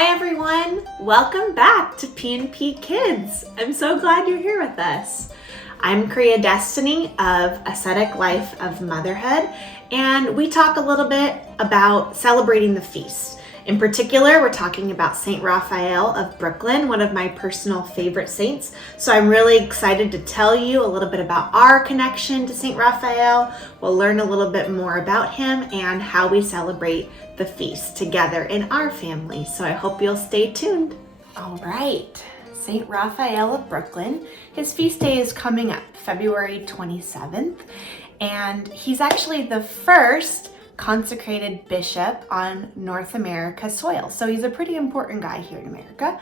Hi everyone, welcome back to PNP Kids. I'm so glad you're here with us. I'm Khouria Destinie of Ascetic Life of Motherhood, and we talk a little bit about celebrating the feast. In particular, we're talking about Saint Raphael of Brooklyn, one of my personal favorite saints. So I'm really excited to tell you a little bit about our connection to Saint Raphael. We'll learn a little bit more about him and how we celebrate the feast together in our family. So I hope you'll stay tuned. All right, Saint Raphael of Brooklyn. His feast day is coming up, February 27th, and he's actually the first consecrated bishop on North America soil. So he's a pretty important guy here in America.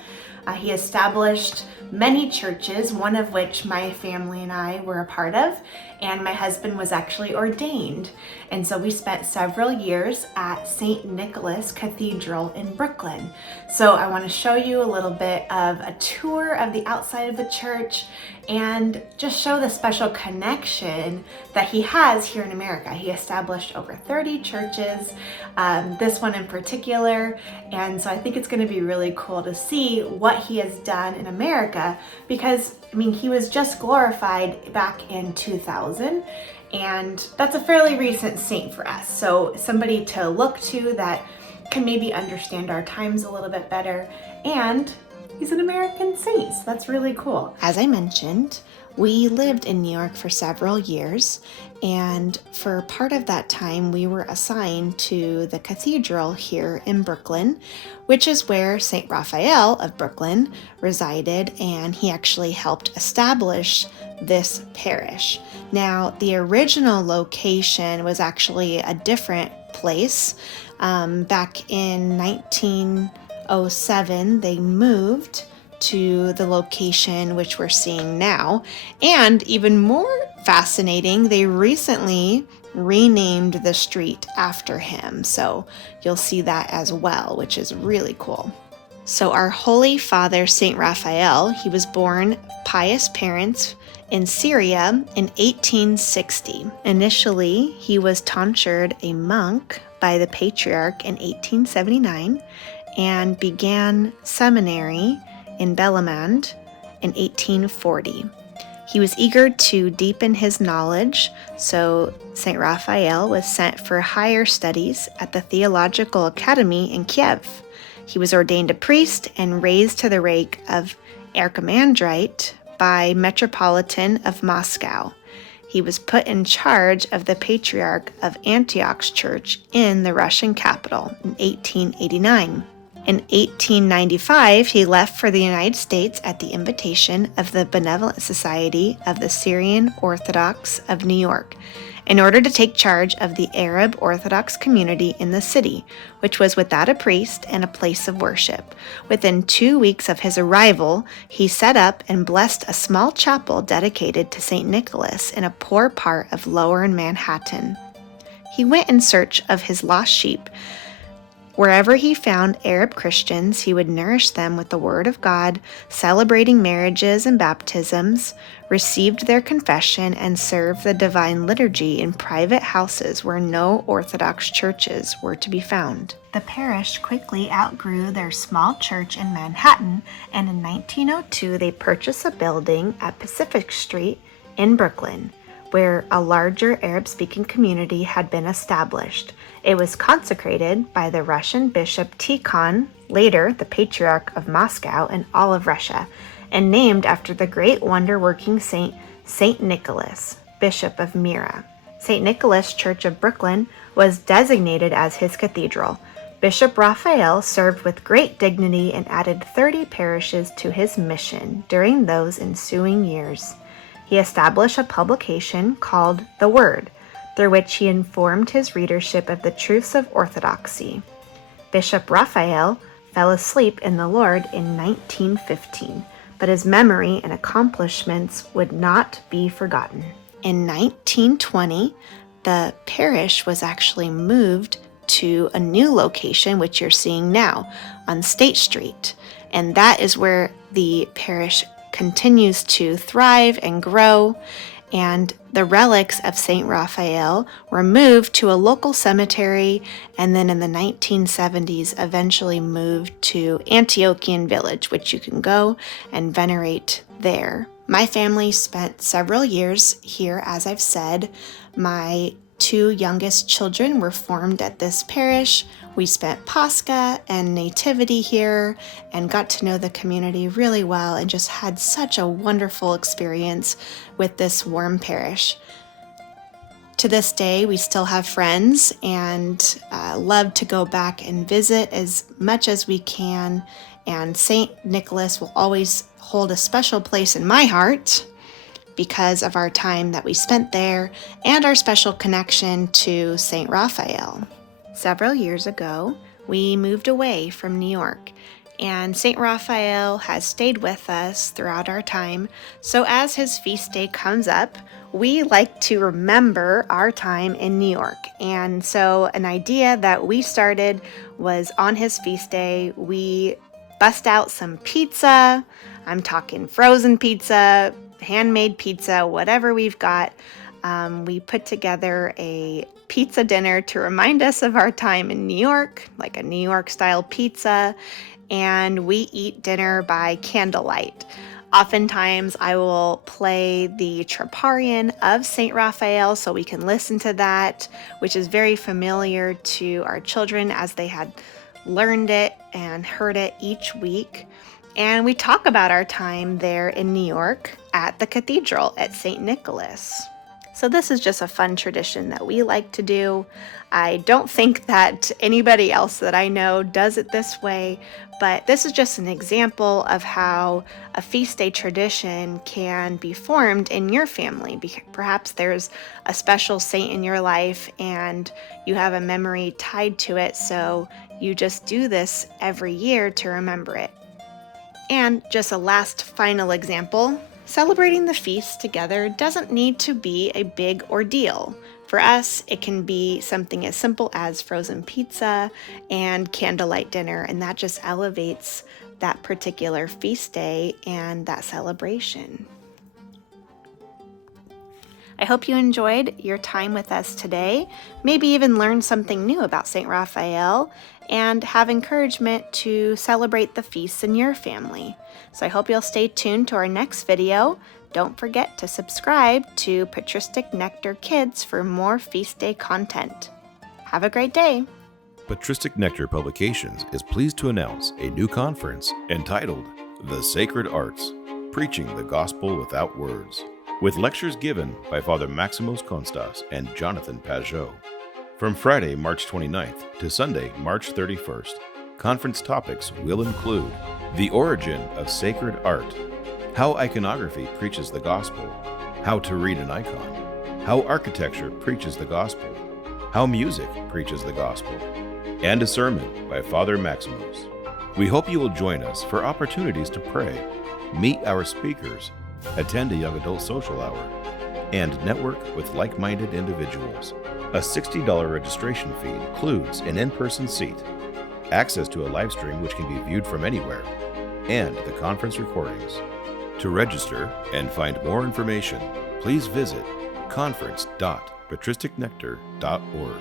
He established many churches, one of which my family and I were a part of, and my husband was actually ordained. And so we spent several years at St. Nicholas Cathedral in Brooklyn. So I want to show you a little bit of a tour of the outside of the church and just show the special connection that he has here in America. He established over 30 churches, this one in particular, and so I think it's going to be really cool to see what he has done in America, because he was just glorified back in 2000, and that's a fairly recent saint for us. So somebody to look to that can maybe understand our times a little bit better, and he's an American saint, so that's really cool. As I mentioned, we lived in New York for several years, and for part of that time we were assigned to the cathedral here in Brooklyn, which is where Saint Raphael of Brooklyn resided, and he actually helped establish this parish. Now, the original location was actually a different place. Back in 1907, they moved to the location which we're seeing now. And even more fascinating, they recently renamed the street after him. So you'll see that as well, which is really cool. So our Holy Father, Saint Raphael, he was born pious parents in Syria in 1860. Initially, he was tonsured a monk by the Patriarch in 1879 and began seminary in Bellemond in 1840. He was eager to deepen his knowledge, so St. Raphael was sent for higher studies at the Theological Academy in Kiev. He was ordained a priest and raised to the rank of archimandrite by Metropolitan of Moscow. He was put in charge of the Patriarch of Antioch's church in the Russian capital in 1889. In 1895, he left for the United States at the invitation of the Benevolent Society of the Syrian Orthodox of New York in order to take charge of the Arab Orthodox community in the city, which was without a priest and a place of worship. Within 2 weeks of his arrival, he set up and blessed a small chapel dedicated to St. Nicholas in a poor part of Lower Manhattan. He went in search of his lost sheep. Wherever he found Arab Christians, he would nourish them with the Word of God, celebrating marriages and baptisms, received their confession, and served the Divine Liturgy in private houses where no Orthodox churches were to be found. The parish quickly outgrew their small church in Manhattan, and in 1902 they purchased a building at Pacific Street in Brooklyn, where a larger Arab-speaking community had been established. It was consecrated by the Russian Bishop Tikhon, later the Patriarch of Moscow and all of Russia, and named after the great wonder-working saint, Saint Nicholas, Bishop of Myra. St. Nicholas Church of Brooklyn was designated as his cathedral. Bishop Raphael served with great dignity and added 30 parishes to his mission during those ensuing years. He established a publication called The Word, through which he informed his readership of the truths of orthodoxy. Bishop Raphael fell asleep in the Lord in 1915, but his memory and accomplishments would not be forgotten. In 1920, the parish was actually moved to a new location, which you're seeing now, on State Street, and that is where the parish continues to thrive and grow. and the relics of St. Raphael were moved to a local cemetery, and then in the 1970s eventually moved to Antiochian Village, which you can go and venerate there. My family spent several years here, as I've said. My 2 youngest children were formed at this parish. We spent Pascha and Nativity here and got to know the community really well and just had such a wonderful experience with this warm parish. To this day, we still have friends and love to go back and visit as much as we can. And St. Nicholas will always hold a special place in my heart because of our time that we spent there and our special connection to St. Raphael. Several years ago, we moved away from New York, and St. Raphael has stayed with us throughout our time. So as his feast day comes up, we like to remember our time in New York. And so an idea that we started was on his feast day, we bust out some pizza. I'm talking frozen pizza, handmade pizza, whatever we've got. We put together a pizza dinner to remind us of our time in New York, like a New York style pizza, and we eat dinner by candlelight. Oftentimes I will play the Troparion of St. Raphael so we can listen to that, which is very familiar to our children as they had learned it and heard it each week. And we talk about our time there in New York at the cathedral at St. Nicholas. So this is just a fun tradition that we like to do. I don't think that anybody else that I know does it this way, but this is just an example of how a feast day tradition can be formed in your family. Perhaps there's a special saint in your life and you have a memory tied to it, so you just do this every year to remember it. And just a last final example, celebrating the feast together doesn't need to be a big ordeal. For us, it can be something as simple as frozen pizza and candlelight dinner, and that just elevates that particular feast day and that celebration. I hope you enjoyed your time with us today, maybe even learned something new about St. Raphael, and have encouragement to celebrate the feasts in your family. So I hope you'll stay tuned to our next video. Don't forget to subscribe to Patristic Nectar Kids for more feast day content. Have a great day. Patristic Nectar Publications is pleased to announce a new conference entitled The Sacred Arts, Preaching the Gospel Without Words, with lectures given by Father Maximos Constas and Jonathan Pajot. From Friday, March 29th to Sunday, March 31st, conference topics will include the origin of sacred art, how iconography preaches the gospel, how to read an icon, how architecture preaches the gospel, how music preaches the gospel, and a sermon by Father Maximos. We hope you will join us for opportunities to pray, meet our speakers, attend a young adult social hour, and network with like-minded individuals. A $60 registration fee includes an in-person seat, access to a live stream which can be viewed from anywhere, and the conference recordings. To register and find more information, please visit conference.patristicnectar.org.